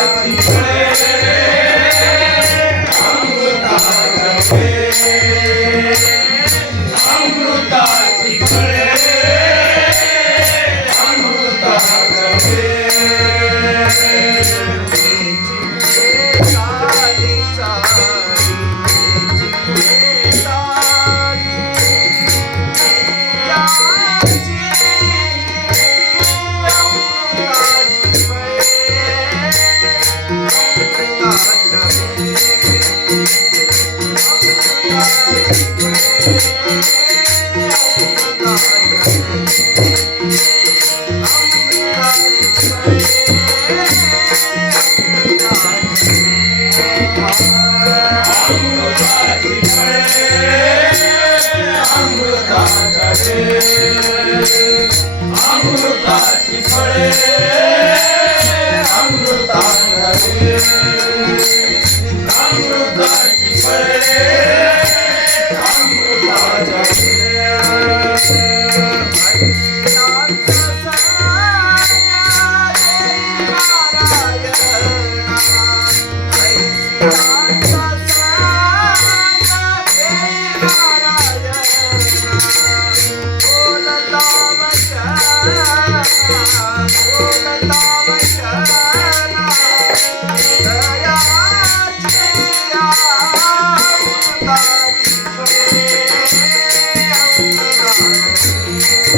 Hare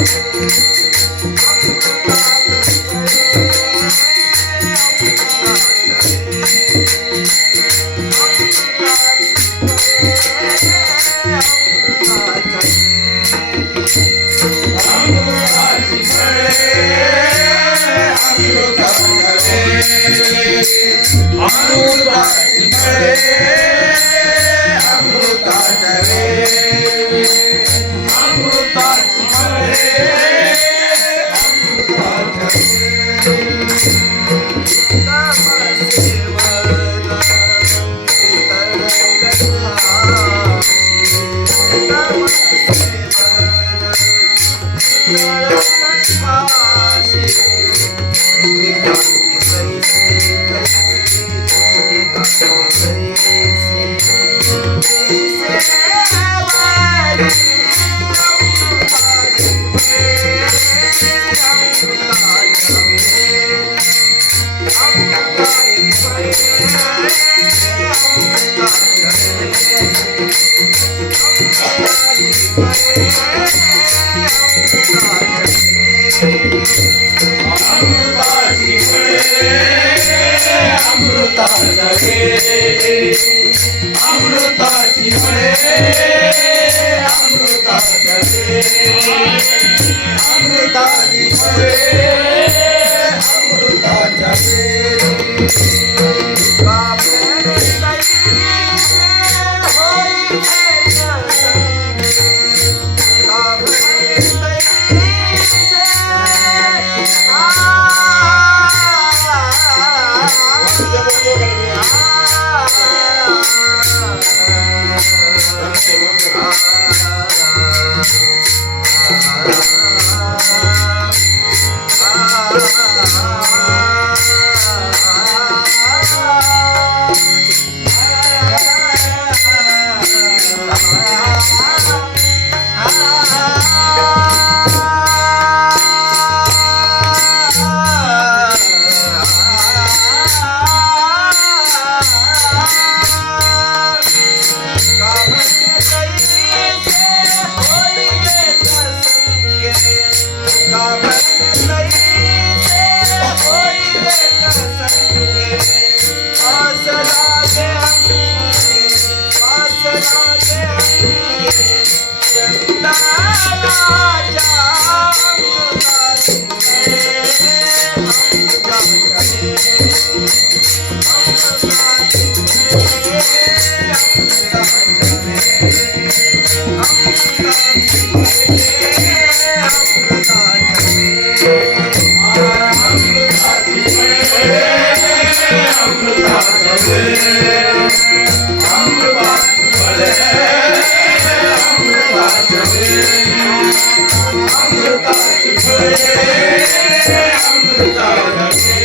Música Amrita I'm the